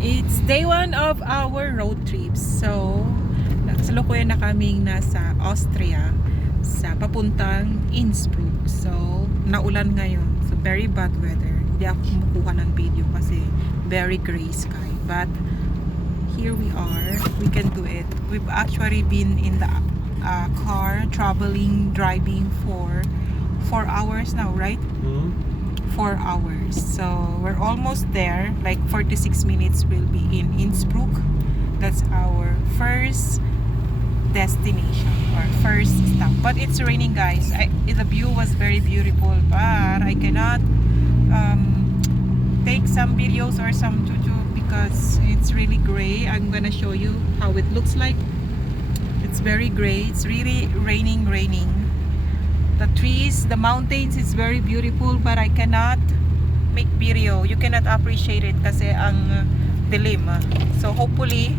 It's day 1 of our road trip. So, nakasalukuyan na kaming nasa Austria sa papuntang Innsbruck. So, naulan ngayon. So, very bad weather. Hindi ako kumukuha ng video kasi very gray sky. But, here we are. We can do it. We've actually been in the car, driving for 4 hours now, right? 4 hours. So we're almost there. Like 46 minutes we'll be in Innsbruck. That's our first destination or first stop. But it's raining, guys. The view was very beautiful, but I cannot take some videos or some YouTube because it's really gray. I'm gonna show you how it looks like. It's very gray. It's really raining. The trees, the mountains is very beautiful, but I cannot make video. You cannot appreciate it kasi ang dilim. So hopefully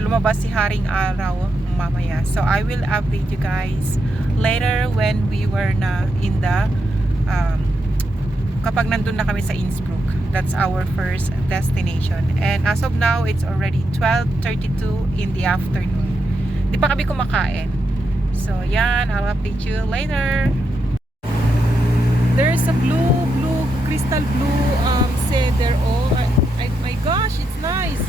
lumabas si Haring Araw mamaya. So I will update you guys later when we were na in the kapag nandun na kami sa Innsbruck. That's our first destination. And as of now, it's already 12:32 in the afternoon. Di pa kami kumakain. So, yan. I'll update you later. There's a crystal blue cedar. Oh, my gosh, it's nice.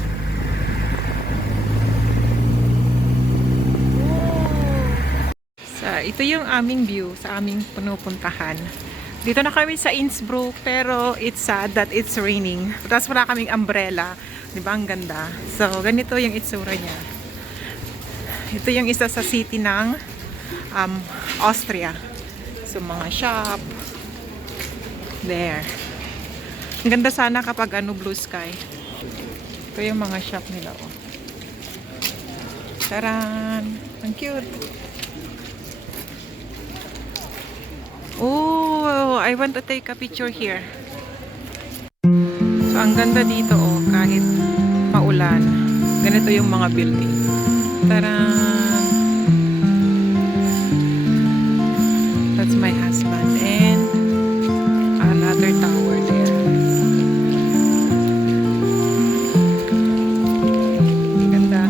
Oh. So, ito yung aming view sa aming pinupuntahan. Dito na kami sa Innsbruck, pero it's sad that it's raining. Tapos wala kaming umbrella. Diba? Ang ganda. So, ganito yung itsura niya. Ito yung isa sa city ng Austria. So, mga shop. There. Ang ganda sana kapag blue sky. Ito yung mga shop nila. Oh. Taran! Ang cute! Oh, I want to take a picture here. So, ang ganda dito, oh, kahit maulan. Ganito yung mga building. Taran! That's my husband and another tower there. Ganda.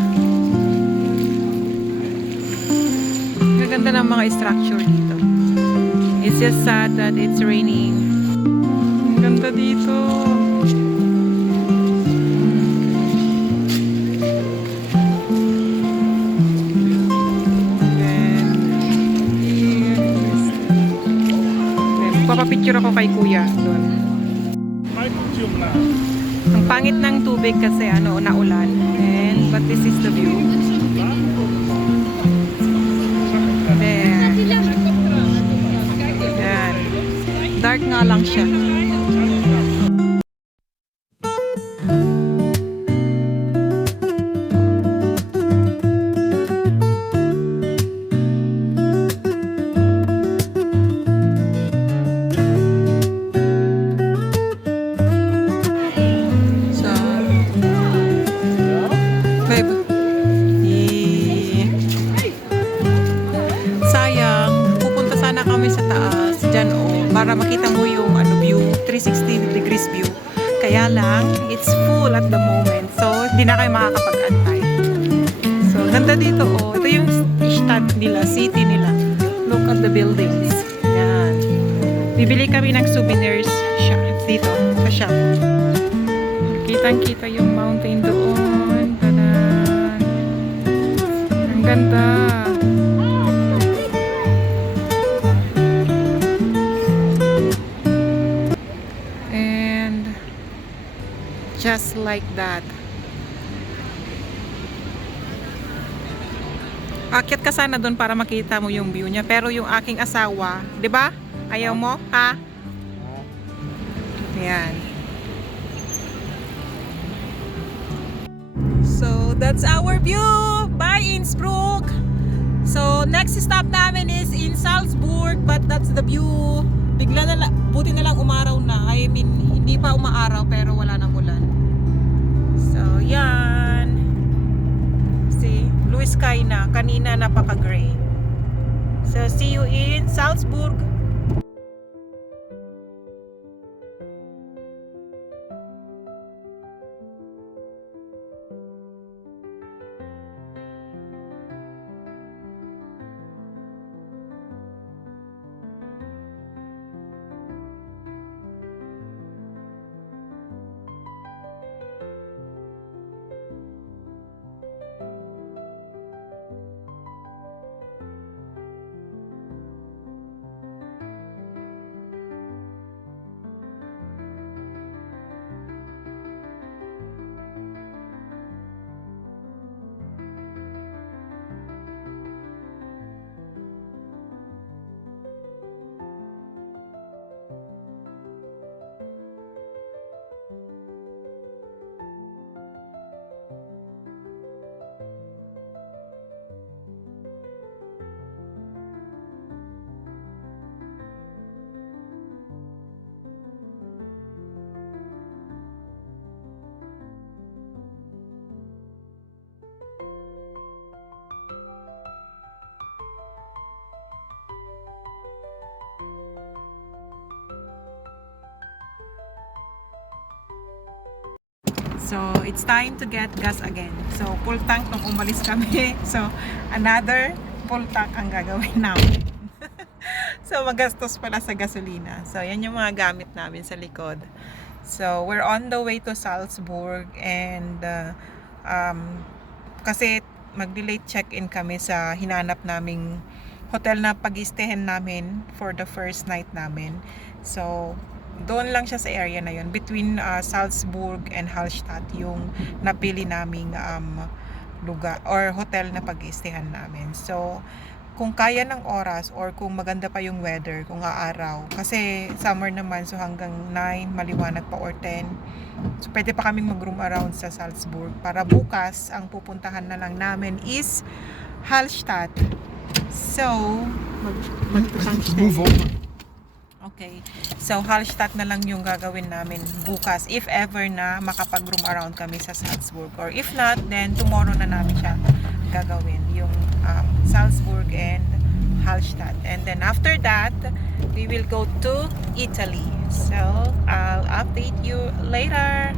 Ganda ng mga structure dito. It's just sad that it's raining. Ganda dito. Papapicture ako kay kuya doon. Ang pangit ng tubig kasi naulan. But this is the view. There. Yan. Dark nga lang siya. Para makita mo yung view, 360 degrees view. Kaya lang, it's full at the moment. So, hindi na kayo makakapag-antay. So, ganda dito. Oh. Ito yung stadt nila, city nila. Look at the buildings. Yan. Bibili kami ng souvenirs dito, sa shop. Kitang-kita yung mountain doon. Tanan. Ang ganda. Just like that. Akyat ka sana doon para makita mo yung view niya. Pero yung aking asawa, di ba? Ayaw mo? Ha? Yan. So, that's our view. Bye, Innsbruck. So, next stop namin is in Salzburg. But that's the view. Bigla na buti na lang umaraw na. I mean, hindi pa umaaraw pero wala nang ulan. So, yan. See, blue sky na. Kanina napaka-gray. So, see you in Salzburg. So, it's time to get gas again. So, full tank nung umalis kami. So, another full tank ang gagawin namin. So, magastos pala sa gasolina. So, yan yung mga gamit namin sa likod. So, we're on the way to Salzburg and kasi mag-delayed check-in kami sa hinanap naming hotel na pag-stayhan namin for the first night namin. So, doon lang siya sa area na yun. Between Salzburg and Hallstatt yung napili naming lugar or hotel na pag-stayhan namin. So, kung kaya ng oras or kung maganda pa yung weather, kung aaraw. Kasi summer naman, so hanggang 9, maliwanag pa or 10. So, pwede pa kaming mag-room around sa Salzburg. Para bukas, ang pupuntahan na lang namin is Hallstatt. So, Move on. okay. So, Hallstatt na lang yung gagawin namin bukas. If ever na makapag-room around kami sa Salzburg. Or if not, then tomorrow na namin siya gagawin. Yung Salzburg and Hallstatt. And then after that, we will go to Italy. So, I'll update you later.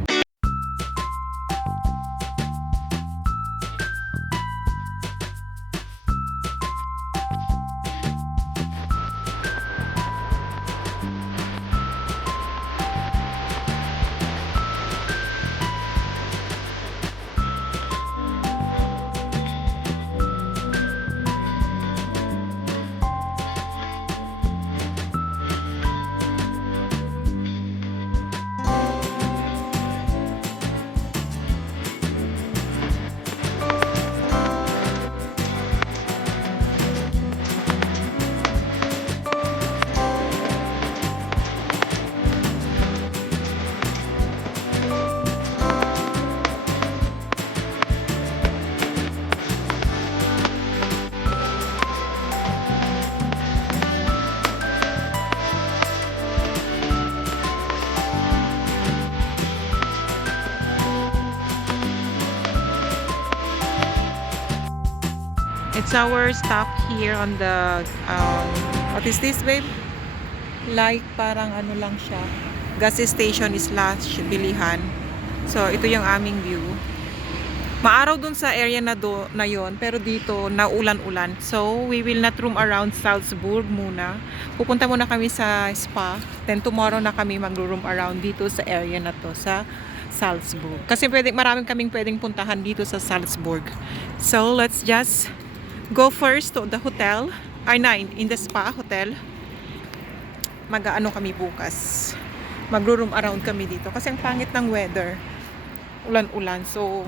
It's our stop here on the what is this, babe? Like parang ano lang siya, gas station slash bilihan. So ito yung aming view. Maaraw dun sa area na yon, pero dito naulan-ulan. So we will not room around Salzburg muna. Pupunta muna kami sa spa. Then tomorrow na kami mag-room around dito sa area na to sa Salzburg. Kasi maraming kaming pwedeng puntahan dito sa Salzburg. So let's just go first to the hotel. In the spa hotel. Mag-ano kami bukas. Magro-room around kami dito kasi ang pangit ng weather. Ulan-ulan. So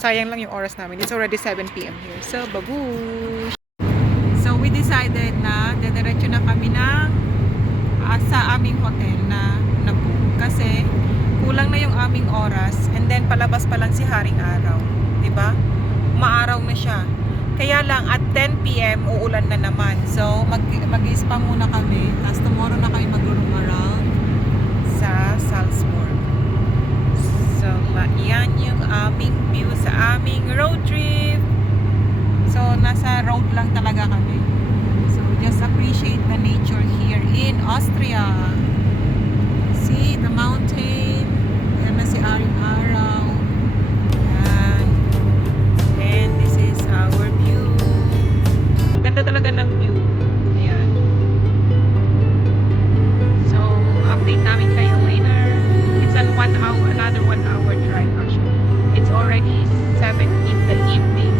sayang lang yung oras namin. It's already 7 PM here. So babush. So we decided na dediretso na kami ng sa aming hotel na book kasi kulang na yung aming oras and then palabas pa lang si Haring Araw. 'Di ba? Maaraw na siya. Kaya lang at 10 PM uulan na naman. So mag-spa muna kami. Tapos tomorrow na kami mag-room around sa Salzburg. So yan yung aming view sa aming road trip. So nasa road lang talaga kami. So just appreciate the nature here in Austria. See the mountain. Yan na si Haring Araw. Yan. And this is our view. Ganda talaga ng view. Ayan. So, update namin kayo later. It's another 1 hour drive actually. It's already 7 in the evening.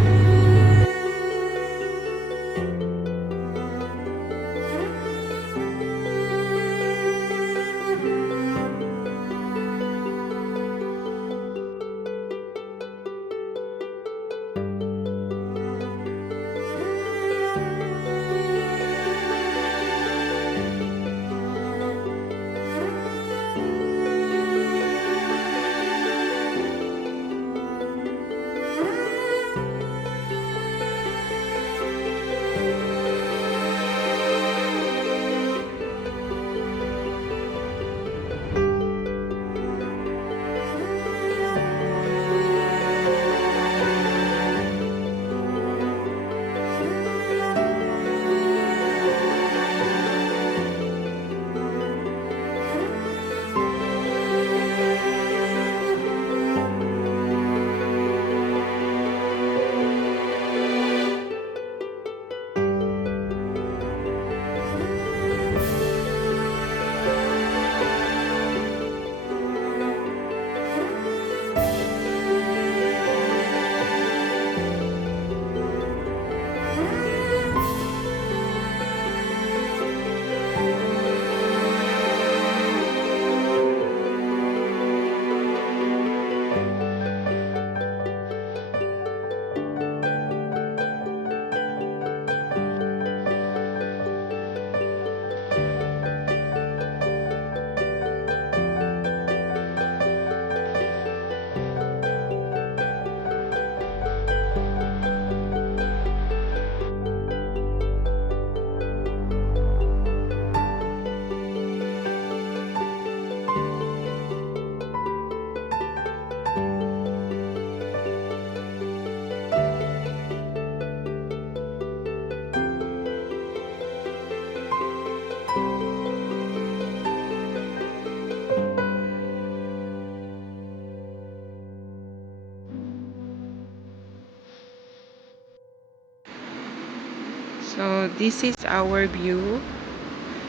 So, this is our view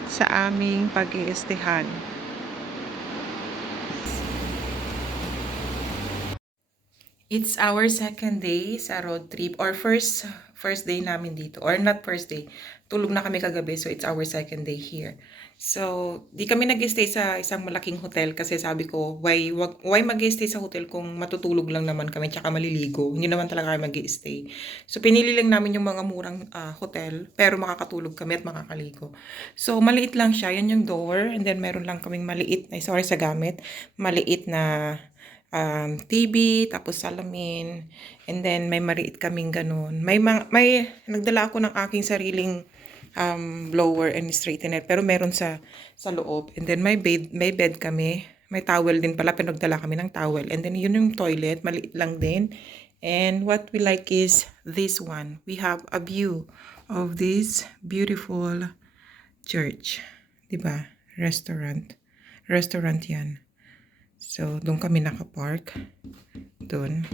sa aming pag-iistehan. It's our second day sa road trip or first day namin dito or not first day. Tulog na kami kagabi so it's our second day here. So, di kami nag-stay sa isang malaking hotel kasi sabi ko, why mag-stay sa hotel kung matutulog lang naman kami tsaka maliligo. Hindi naman talaga kami mag-stay. So, pinili lang namin yung mga murang hotel pero makakatulog kami at makakaligo. So, maliit lang siya. Yan yung door and then meron lang kaming maliit na, sorry sa gamit, maliit na TV, tapos salamin, and then may maliit kaming ganun. May nagdala ako ng aking sariling blower and straightener, pero meron sa loob. And then may bed kami, may towel din pala, pero nagdala kami ng towel. And then yun yung toilet, maliit lang din. And what we like is this one. We have a view of this beautiful church. 'Di ba? Restaurant yan. So, doon kami nakapark. Doon.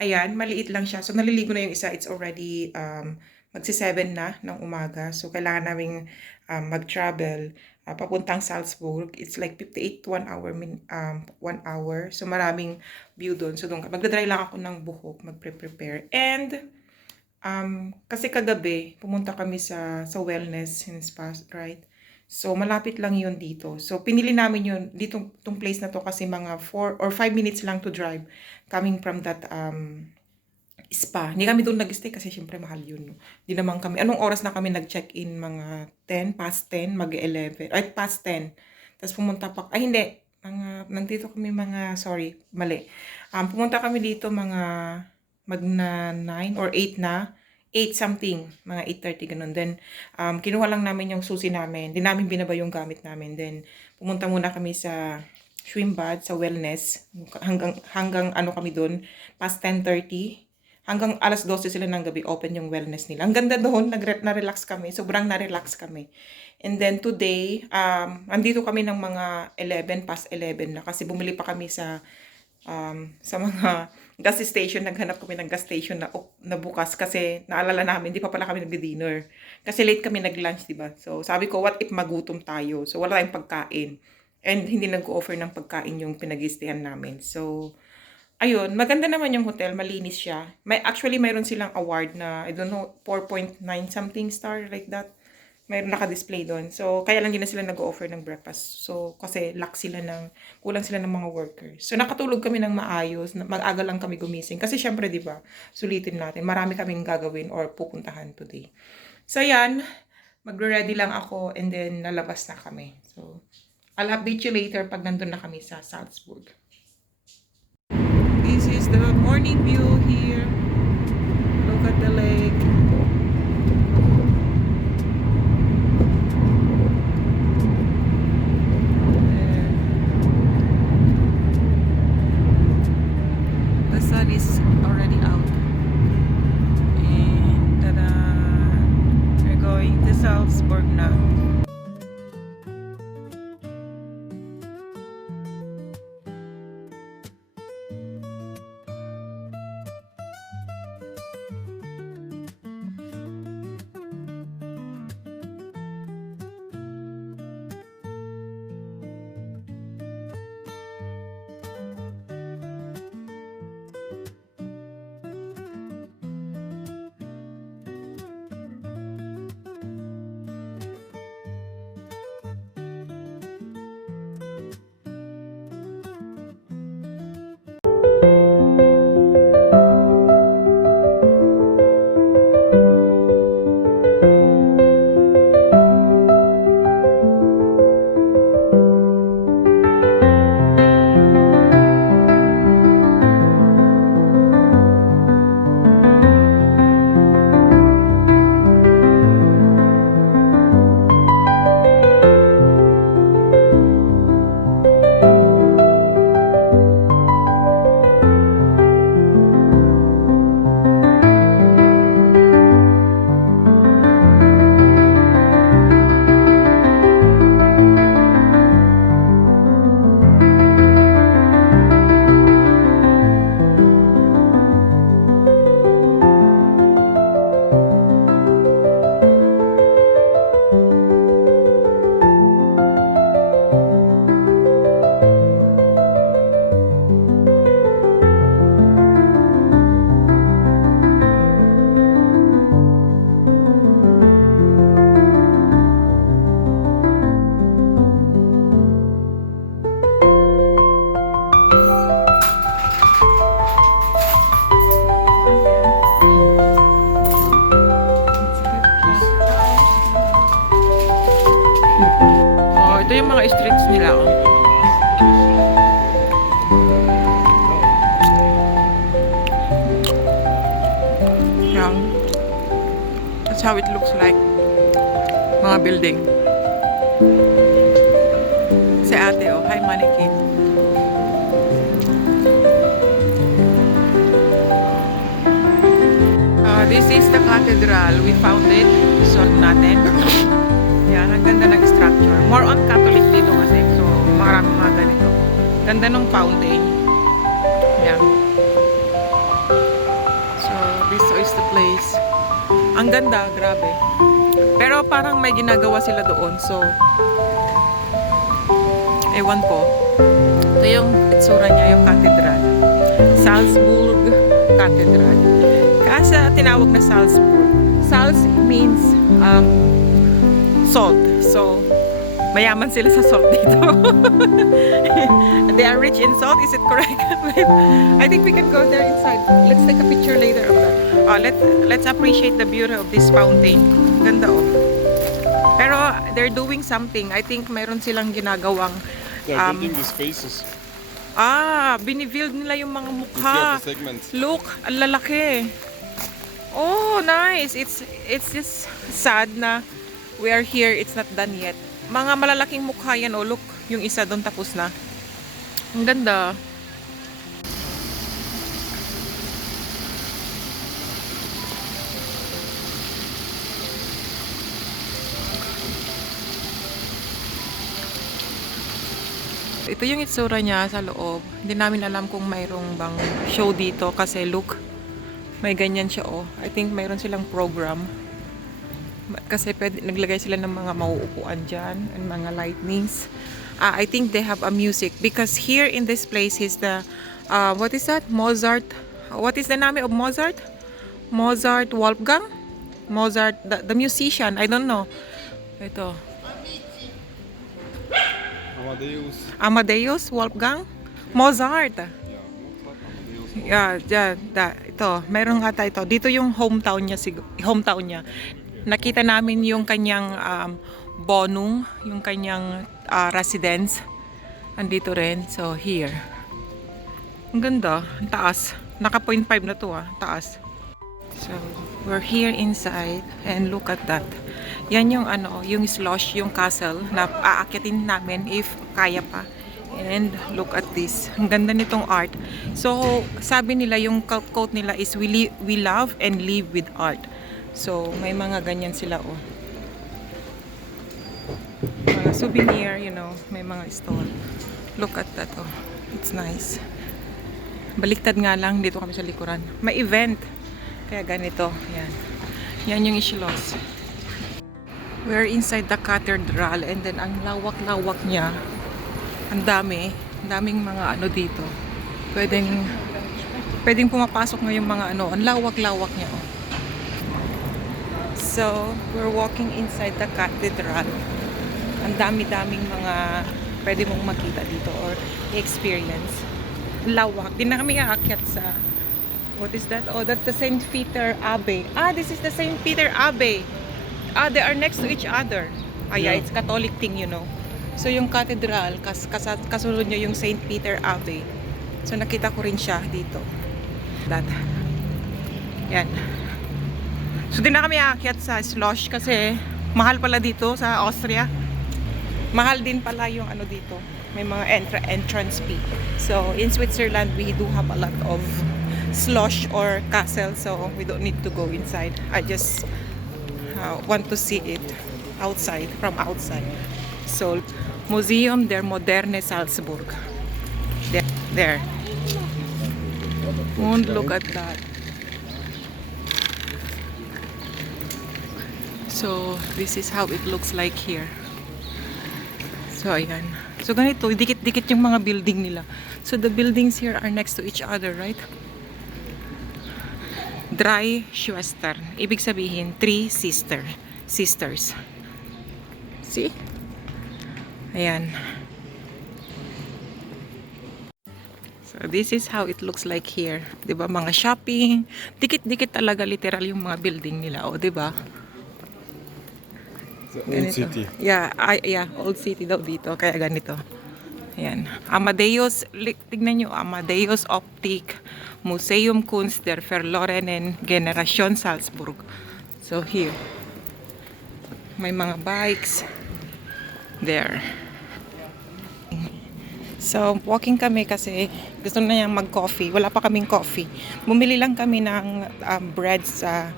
Ayan, maliit lang siya. So, naliligo na yung isa. It's already magsi-7 na ng umaga. So, kailangan naming mag-travel papuntang Salzburg. It's like 58 to 1 hour. 1 hour. So, maraming view doon. So, doon magdadry lang ako ng buhok. Magpre-prepare. And, kasi kagabi, pumunta kami sa wellness and spa, right? So, malapit lang yun dito. So, pinili namin yun, dito, tong place na to kasi mga 4 or 5 minutes lang to drive coming from that spa. Hindi kami doon nag-stay kasi syempre mahal yun. No? Di naman kami, anong oras na kami nag-check-in? Mga 10, past 10, mag-11, ay past 10. Tapos pumunta pa, ay hindi, nandito kami sorry, mali. Pumunta kami dito magna 9 or 8 na. 8 something, mga 8:30 ganun. Then, kinuha lang namin yung susi namin. Hindi namin binaba yung gamit namin. Then, pumunta muna kami sa swim bath, sa wellness. Hanggang ano kami doon, past 10:30. Hanggang alas 12 sila ng gabi, open yung wellness nila. Ang ganda doon, na-relax kami. Sobrang na-relax kami. And then today, andito kami ng mga 11, past 11 na. Kasi bumili pa kami sa mga gas station, naghanap kami ng gas station na bukas kasi naalala namin, di pa pala kami nag-dinner. Kasi late kami nag-lunch, di ba? So, sabi ko, what if magutom tayo? So, wala tayong pagkain. And hindi nag-offer ng pagkain yung pinag-istayan namin. So, ayun, maganda naman yung hotel, malinis siya. Actually, mayroon silang award na, I don't know, 4.9 something star, like that. Mayroon naka-display doon. So, kaya lang din na sila nag-offer ng breakfast. So, kasi kulang sila ng mga workers. So, nakatulog kami ng maayos. Mag-aga lang kami gumising. Kasi syempre, di ba, sulitin natin. Marami kaming gagawin or pupuntahan today. So, yan. Magre-ready lang ako and then lalabas na kami. So, I'll update you later pag nandun na kami sa Salzburg. This is the morning view here. Look at the lake. Sun is already out and tada, we're going to Salzburg now. how it looks like. Mga building. Si ate, oh. Hi, mannequin. This is the cathedral. We found it. Solve natin. Yan, ang ganda ng structure. More on Catholic dito kasi. So, maraming mga ganito. Ganda ng fountain. Yan. So, this is the place. Ang ganda, grabe. Pero parang may ginagawa sila doon. So, ewan ko. Ito yung itsura niya, yung cathedral. Salzburg Cathedral. Kasi tinawag na Salzburg. Salz means salt. So, mayaman sila sa salt dito. They are rich in salt. Is it correct? I think we can go there inside. Let's take a picture later of that. Let's appreciate the beauty of this fountain. Ganda oh. Pero they're doing something. I think mayroon silang ginagawang They're building these faces. binibuild nila yung mga mukha. Yeah, the segments. Look, ang lalaki. Oh, nice. It's just sad na we are here. It's not done yet. Mga malalaking mukha yan. Oh, look. Yung isa doon tapos na. Ang ganda. Ito yung itsura niya sa loob. Hindi namin alam kung mayroong bang show dito kasi look, may ganyan siya oh. I think mayroon silang program. Kasi naglagay sila ng mga mauupuan dyan and mga lightnings. I think they have a music because here in this place is the what is that? Mozart. What is the name of Mozart? Mozart Wolfgang? Mozart the musician. I don't know. Ito. Amadeus Wolfgang? Mozart. Yeah, ito. Mayroon ata ito. Dito yung hometown niya. Nakita namin yung kanyang bonung, yung kanyang residence. Andito rin. So, here. Ang ganda. Ang taas. Naka 0.5 na to taas. So, we're here inside and look at that. Yan yung yung slush, yung castle na aakyatin namin if kaya pa. And look at this. Ang ganda nitong art. So, sabi nila, yung quote nila is, we love and live with art. So, may mga ganyan sila, oh. Mga souvenir, you know, may mga stall. Look at that, oh. It's nice. Baliktad nga lang, dito kami sa likuran. May event. Kaya ganito, yan. Yan yung islos. We're inside the cathedral and then ang lawak-lawak niya. Ang daming mga dito. Pwedeng pumapasok ngayong mga ang lawak-lawak niya. Oh. So, we're walking inside the cathedral. Ang dami-daming mga pwede mong makita dito or experience. Lawak. Di na kami aakyat sa what is that? Oh, that's the St. Peter Abbey. This is the St. Peter Abbey. They are next to each other. Yeah, it's Catholic thing, you know. So, yung cathedral, kasunod niya yung St. Peter Abbey. So, nakita ko rin siya dito. Yan. So, di na kami aakyat sa slush kasi mahal pala dito sa Austria. Mahal din pala yung dito. May mga entrance fee. So, in Switzerland, we do have a lot of slush or castle. So, we don't need to go inside. I just want to see it outside, from outside. So, Museum der Moderne Salzburg. There. And look at that. So, this is how it looks like here. So, ayan. So, ganito, dikit-dikit yung mga building nila. So, the buildings here are next to each other, right? Drei Schwestern. Ibig sabihin, 3 sisters. See? Ayan. So, this is how it looks like here. 'Di ba? Mga shopping. Dikit-dikit talaga literal yung mga building nila. O, 'di ba? Old city. Yeah, old city daw dito. Kaya ganito. Ayan. Amadeus, tignan nyo, Amadeus Optik Museum Kunst der Verlorenen Generation Salzburg. So, here. May mga bikes there. So, walking kami kasi gusto na niyang mag-coffee. Wala pa kaming coffee. Bumili lang kami ng bread sa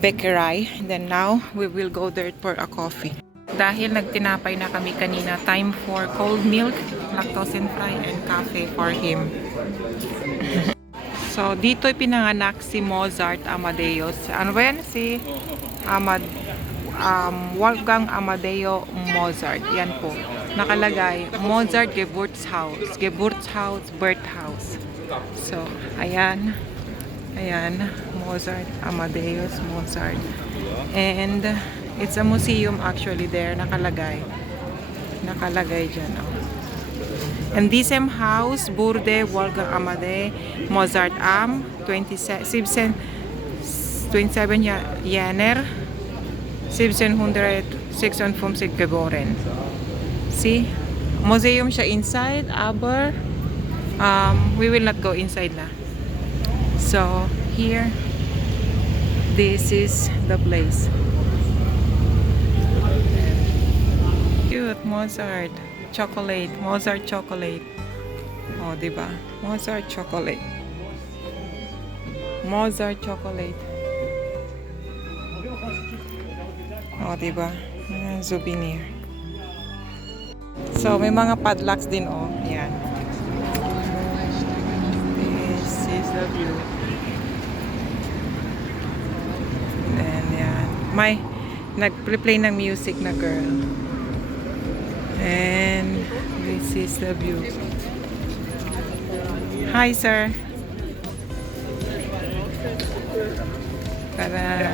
bakery. And then now, we will go there for a coffee. Dahil nagtinapay na kami kanina, time for cold milk, lactose free, and cafe for him. So, dito pinanganak si Mozart Amadeus. Ano ba yan? Si Wolfgang Amadeo Mozart. Yan po. Nakalagay, Mozart Geburtshaus. Geburtshaus, birthhouse. So, ayan. Ayan. Mozart, Amadeus Mozart. And, it's a museum actually there. Nakalagay. Nakalagay dyan. Oh. And this same house, Burde, Wolfgang Amade, Mozart am 27 Jänner 1756 geboren. See? Museum siya inside, aber we will not go inside na. So, here, this is the place. Cute, Mozart. Chocolate. Mozart chocolate. Oh, diba? Mozart chocolate. Mozart chocolate. Oh, diba? Mga souvenir. So, may mga padlocks din, oh. Yan. This is the view. And yan. May nag-play ng music na girl. And this is the view. Hi, sir. Tara.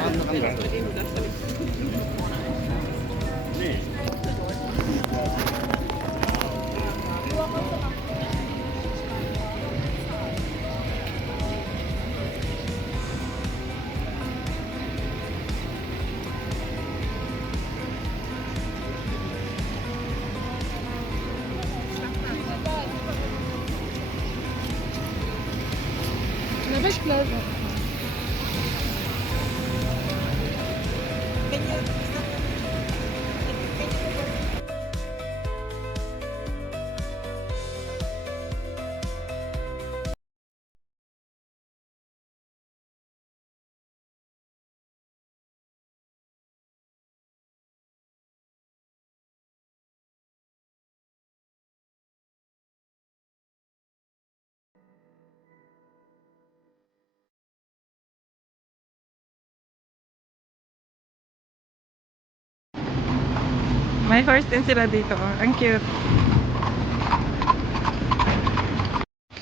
May horse din sila dito. Oh. Ang cute.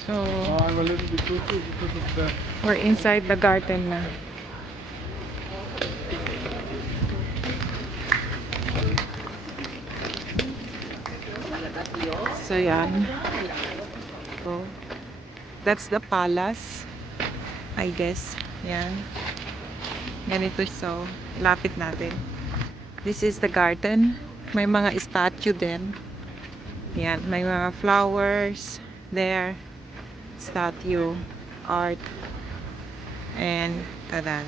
So, I'm a little bit too because of the. we're inside the garden na. So, yan. So, that's the palace. I guess. Yan. Ganito. So, lapit natin. This is the garden. May mga statue din. Yan. May mga flowers there. Statue. Art. And, tadan.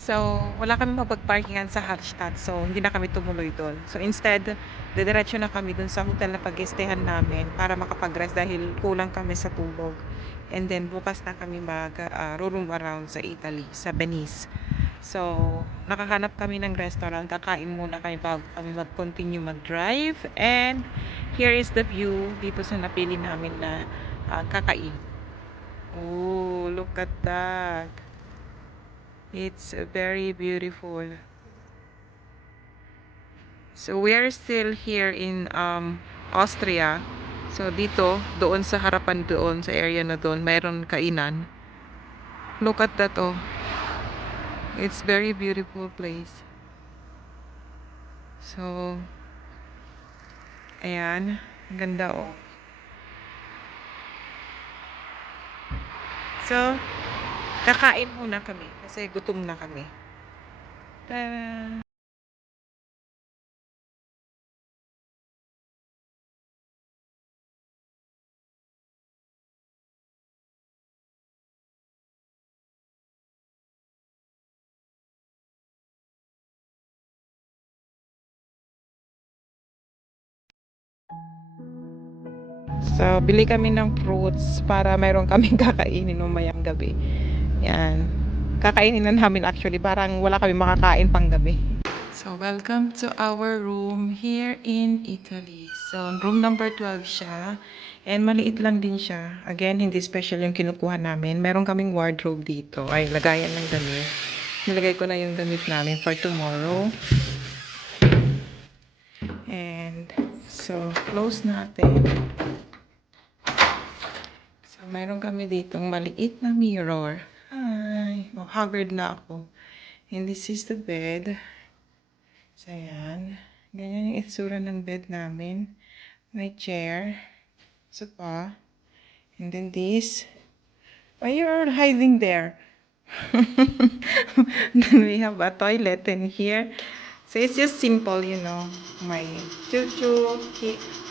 So, wala kami mapag-parkingan sa Hallstatt. So, hindi na kami tumuloy doon. So, instead, dediretso na kami doon sa hotel na pag-stayhan namin para makapag-rest dahil kulang kami sa tulog. And then, bukas na kami mag-room around sa Italy, sa Venice. So, nakahanap kami ng restaurant. Kakain muna kami bago kami mag-continue mag-drive. And here is the view dito sa napili namin na kakain. Oh, look at that. It's very beautiful. So, we are still here in Austria. So, dito, doon sa harapan doon, sa area na doon, mayroon kainan. Look at that, oh. It's very beautiful place. So, ayan. Ang ganda, oh. So, kakain muna kami kasi gutom na kami. Ta-da! So, bili kami ng fruits para mayroon kaming kakainin mamayang gabi. Yan. Kakainin na namin actually. Parang wala kami makakain pang gabi. So, welcome to our room here in Italy. So, room number 12 siya. And maliit lang din siya. Again, hindi special yung kinukuha namin. Meron kaming wardrobe dito. Ay, lagayan ng damit. Nilagay ko na yung damit namin for tomorrow. And, so, close natin. So, meron kami ditong maliit na mirror. Ay, haggard na ako. And this is the bed. So, ayan. Ganyan yung itsura ng bed namin. May chair. Sofa. And then this. Why you're hiding there? Then we have a toilet in here. So, it's just simple, you know. May chuchu.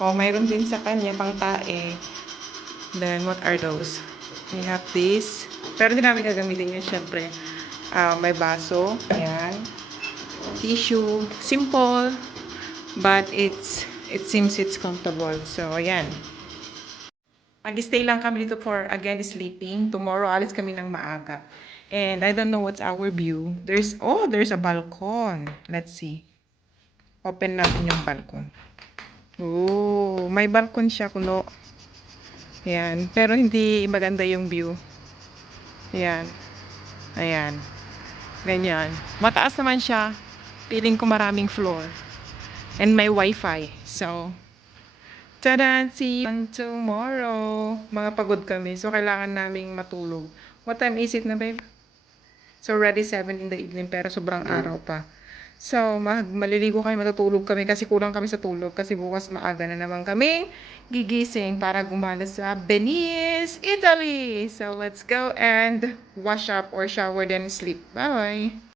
Oh, mayroon din sa kanya pang tae. Then, what are those? We have this. Pero hindi namin gagamitin yun, syempre. May baso. Ayan. Tissue. Simple. But it seems it's comfortable. So, ayan. Mag-stay lang kami dito for, again, sleeping. Tomorrow, alis kami ng maaga. And I don't know what's our view. There's a balcon. Let's see. Open natin yung balcon. Oh, may balcon siya, kuno. Ayan. Pero hindi maganda yung view. Ayan. Ayan. Ganyan. Mataas naman siya. Feeling ko maraming floor. And may wifi. So, tada! See you tomorrow. Mga pagod kami. So, kailangan naming matulog. What time is it na, babe? So, already 7 in the evening. Pero sobrang araw pa. So, maliligo kami, matutulog kami kasi kulang kami sa tulog. Kasi bukas maaga na naman kami gigising para gumala sa Venice, Italy. So, let's go and wash up or shower then sleep. Bye!